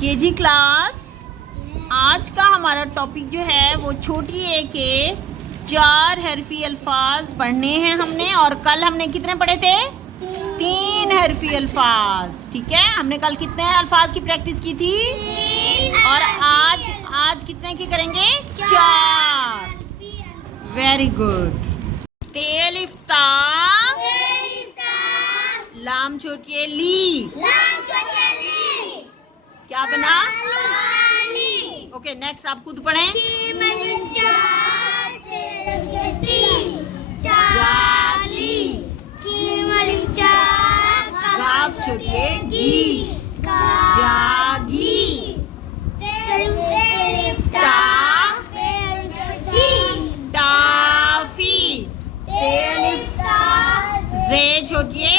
KG class, आज का हमारा टॉपिक जो है वो छोटी ए के 4 हरफी अल्फाज पढ़ने हैं हमने। और कल हमने कितने पढ़े थे? 3 हरफी अल्फाज। ठीक है, हमने कल कितने अल्फाज की प्रैक्टिस की थी? और आज कितने की करेंगे? 4। Very good. तेलिफ्ता, लाम छोटी ए ली, क्या बना? ओके, नेक्स्ट आप खुद पढ़ें। गाफ छोटी ए गी, जागी, टाफी, जे छोटी ए,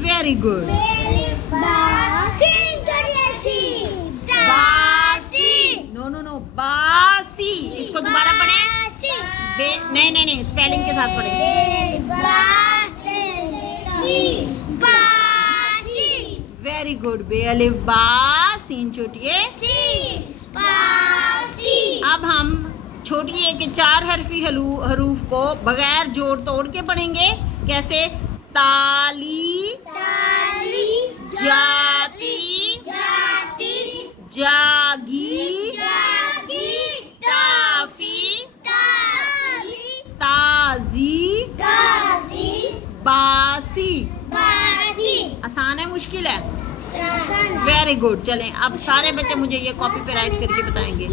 वेरी गुड। नो बासी, इसको दोबारा पढ़ें। नहीं, स्पेलिंग के साथ पढ़ें। Very good. बे अलिफ बा, सीन छोटी ए। अब हम छोटी ए के 4 हरफी हरूफ को बगैर जोड़ तोड़ के पढ़ेंगे। कैसे? ताली, जाती, जागी, टाफी, ताजी, बासी। आसान है, मुश्किल है? Very good. चलें, अब सारे बच्चे मुझे ये कॉपी पे राइट करके बताएंगे।